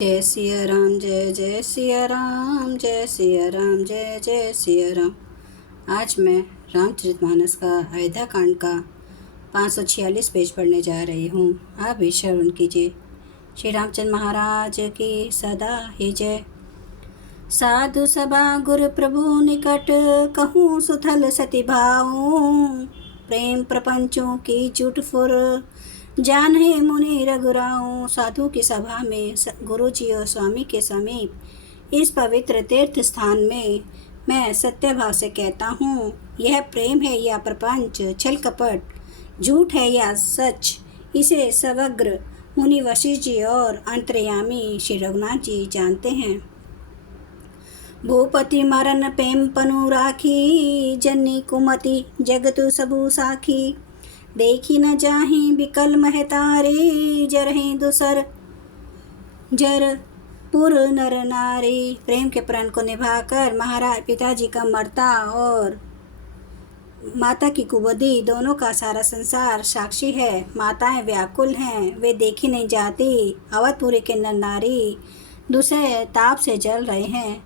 जय सिया राम, जय जय सिया राम, जय सिया राम, जय जय सिया राम। आज मैं रामचरितमानस का अयोध्या कांड का 546 पेज पढ़ने जा रही हूँ। आप भी श्रवण कीजिए। श्री रामचंद्र महाराज की सदा ही जय। साधु सभा गुरु प्रभु निकट, कहूँ सुथल सती भाऊं। प्रेम प्रपंचों की झूठ फुर, जान है मुनि रघुराऊं। साधु की सभा में गुरु जी और स्वामी के समीप इस पवित्र तीर्थ स्थान में मैं सत्य भाव से कहता हूँ, यह प्रेम है या प्रपंच, छल कपट, झूठ है या सच, इसे समग्र मुनि वशिष्ठ जी और अंतर्यामी श्री रघुनाथ जी जानते हैं। भूपति मरन प्रेम पनु राखी, जननी कुमति जगतु सबु साखी। देखी न जाहि बिकल महतारे, जरहि दुसर जर पुर नर नारी। प्रेम के प्रण को निभाकर महाराज पिताजी का मरता और माता की कुबदी दोनों का सारा संसार साक्षी है। माताएं व्याकुल हैं, वे देखी नहीं जाती। अवधपुरी के नर नारी दूसरे ताप से जल रहे हैं।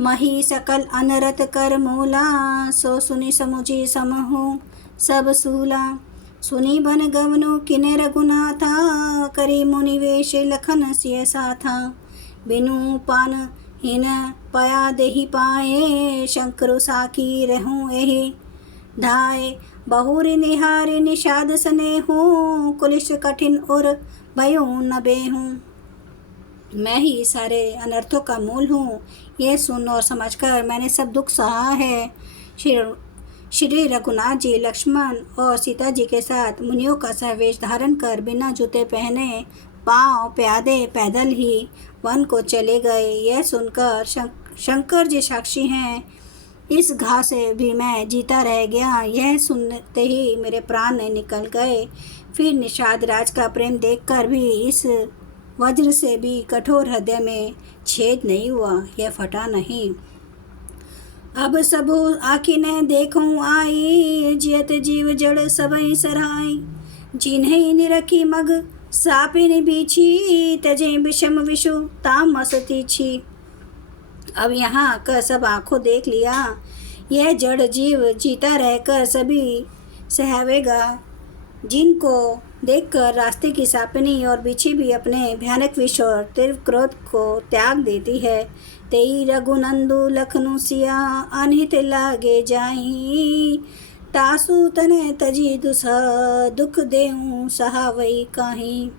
मही सकल अनरत कर मूला, सो सुनी समुझी समहु सब सूला। सुनी बन गवनु किने रघुनाथा, करी मुनिवेश लखन सिय साथा। बिनु पान हिन पया देहि पाए, शंकरु साकी रहूं एहि धाय। बहुरि निहारि निषाद स्नेहु, कुलिश कठिन और भयो न बेहूं। मैं ही सारे अनर्थों का मूल हूँ, यह सुन और समझकर मैंने सब दुख सहा है। श्री रघुनाथ जी लक्ष्मण और सीता जी के साथ मुनियों का सहवेश धारण कर बिना जूते पहने पांव प्यादे पैदल ही वन को चले गए। यह सुनकर शंकर जी साक्षी हैं, इस घाव से भी मैं जीता रह गया। यह सुनते ही मेरे प्राण निकल गए। फिर निषाद राज का प्रेम देखकर भी इस वज्र से भी कठोर हृदय में छेद नहीं हुआ, यह फटा नहीं। अब सबु आखिने देखूं आई, जियत जीव जड़ सबई सराई। जिन्हें निरखी मग सापिन बीछी, तजे विषम विषु तामस तीछी। अब यहाँ का सब आंखों देख लिया, यह जड़ जीव जीता रहकर सभी सहावेगा। जिनको देखकर रास्ते की सापिनी और बिछी भी अपने भयानक विष और तीव्र क्रोध को त्याग देती है। तेई रघुनंदु लखनु सिया, अनहित लागे जाही। तासु तने तजी दुख देऊं, सहावई काहीं।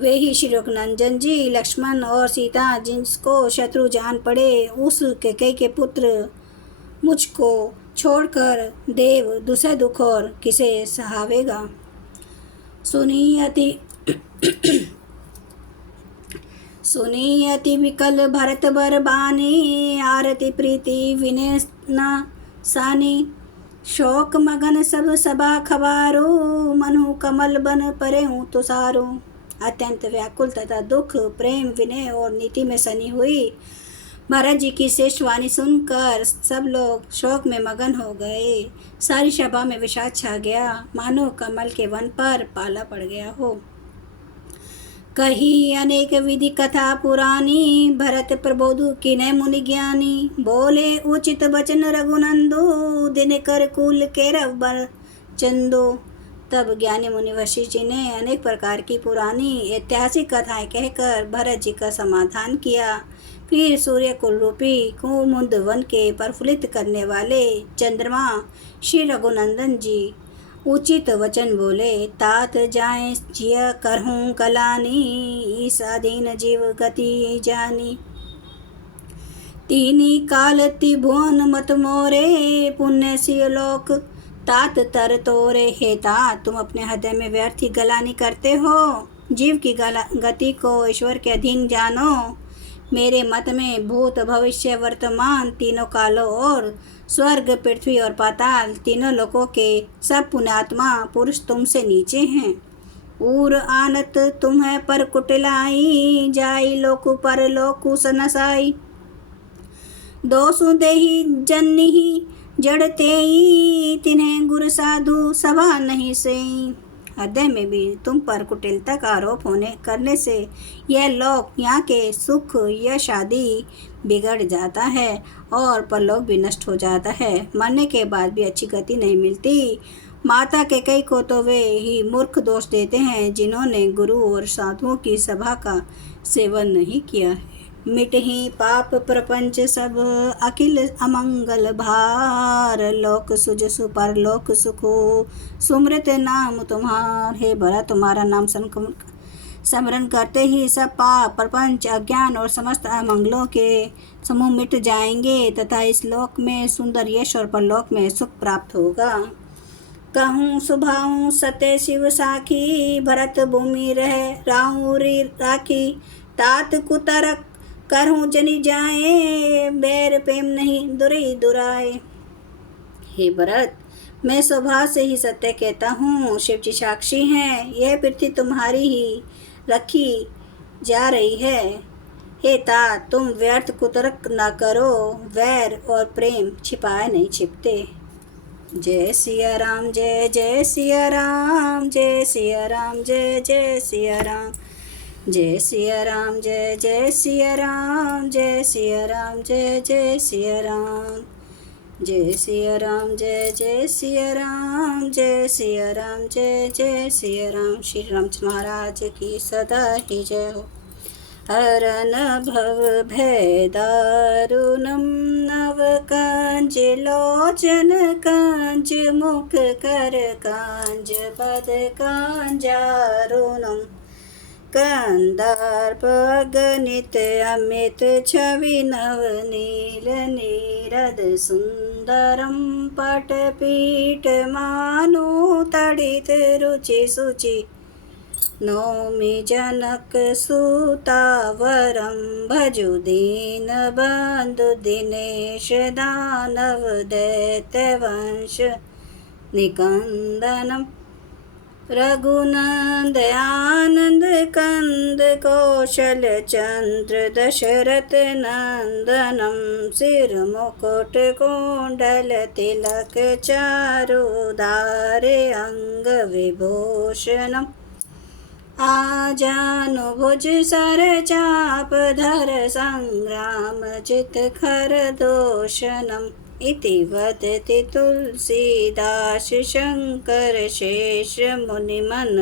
वे ही श्री रघुनंदन जी लक्ष्मण और सीता जिसको शत्रु जान पड़े, उस कैकेयी के पुत्र मुझको छोड़कर देव दूसरे दुख और किसे सहावेगा। सुनी अति विकल भरत बर बानी, आरती प्रीति विनय न सानी। शोक मगन सब सभा खबारो, मनु कमल बन परे तुसारो। अत्यंत व्याकुल तथा दुख प्रेम विनय और नीति में सनी हुई भरत जी की श्रेष्ठ वाणी सुनकर सब लोग शोक में मगन हो गए। सारी सभा में विषाद छा गया, मानो कमल के वन पर पाला पड़ गया हो। कही अनेक विधि कथा पुरानी, भरत प्रबोधु किने मुनि ज्ञानी। बोले उचित वचन रघुनंदो, दिन कर कुल केरव बर चंदो। तब ज्ञानी मुनि वशिष्ठ जी ने अनेक प्रकार की पुरानी ऐतिहासिक कथाएं कहकर भरत जी का समाधान किया। फिर सूर्य कुल रूपी कुमुद वन के प्रफुल्लित करने वाले चंद्रमा श्री रघुनंदन जी उचित वचन बोले। तात जाए जिय करहूँ कलानी, ईस अधीन जीव गति जानी। तीनी काल त्रिभुवन मत मोरे, पुण्य सिय लोक तात तर तोरे। हे तात, तुम अपने हृदय में व्यर्थ ही गलानी करते हो। जीव की गति को ईश्वर के अधीन जानो। मेरे मत में भूत भविष्य वर्तमान तीनों कालों और स्वर्ग पृथ्वी और पाताल तीनों लोकों के सब पुण्यात्मा पुरुष तुमसे नीचे हैं। ऊर आनत तुम्हें पर कुटिलाई, जाई लोकु पर लोकु सनसाई। दोसु देहि जन्नि जड़तेई, तिन्हें गुर साधु सभा नहीं सेई। हृदय में भी तुम पर कुटिलता का आरोप करने से यह लोक यहाँ के सुख यश आदि बिगड़ जाता है और परलोक भी नष्ट हो जाता है। मरने के बाद भी अच्छी गति नहीं मिलती। माता कैकेयी को तो वे ही मूर्ख दोष देते हैं जिन्होंने गुरु और साधुओं की सभा का सेवन नहीं किया है। मिटहि पाप प्रपंच सब अखिल अमंगल भार, लोक सुज सुपर लोक सुखो सुमृत नाम तुम्हार। हे भरत, तुम्हारा नाम स्मरण करते ही सब पाप प्रपंच अज्ञान और समस्त अमंगलों के समूह मिट जाएंगे तथा इस लोक में सुंदर यश और परलोक में सुख प्राप्त होगा। कहूँ सुभाऊँ सत्य शिव साखी, भरत भूमि रह राहुरी राखी। तात कुतरक करहूँ जनि जाए, बैर प्रेम नहीं दुरई दुराए। हे भरत, मैं स्वभाव से ही सत्य कहता हूँ, शिव जी साक्षी हैं। यह पृथ्वी तुम्हारी ही रखी जा रही है। हे तात, तुम व्यर्थ कुतर्क न करो, वैर और प्रेम छिपाए नहीं छिपते। जय सिया राम, जय जय सिया राम, जय सिया राम, जय जय सिया राम, जय सिया राम, जय जय सिया राम, जय सिया राम, जय जय सिया राम, जय सिया राम, जय जय सिया राम, जय सिया राम, जय जय सिया राम। श्री रामचंद्र महाराज की सदा ही जय हो। हरन भव भय दारुणम नव कांज लोचन कांज मुख कर कांज पद कांजारुणम कंदर्प गणित अमित छवि नव नील नीरद सुंदरम पटपीठ मानो तड़ित रुचि सुचि नौमि जनक सुतावरम भजु दीन बंधु दिनेश दानव दैत्य वंश निकंदनम रघुनंद आनंद कंद कौशल चंद्र दशरथ नंदनम सिर मुकुट कुंडल तिलक चारुधारे अंग विभूषणम आजानुभुज सर चाप धर संग्राम चित खर दोषणम इति वदति तुलसीदास शंकर शेष मुनिमन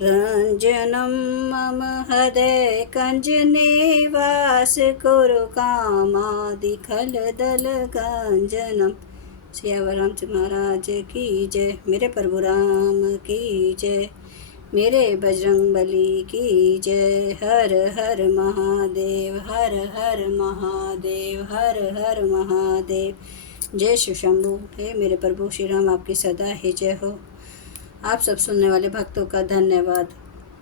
रंजनम मम हृदय कंज निवास कुरु कामादि खल दल गंजनम। सियावर रामचंद्र महाराज की जय। मेरे प्रभु राम की जय। मेरे बजरंग बली की जय। हर हर महादेव, हर हर महादेव, हर हर महादेव। जय शिव शंभु। हे मेरे प्रभु श्री राम, आपकी सदा ही जय हो। आप सब सुनने वाले भक्तों का धन्यवाद।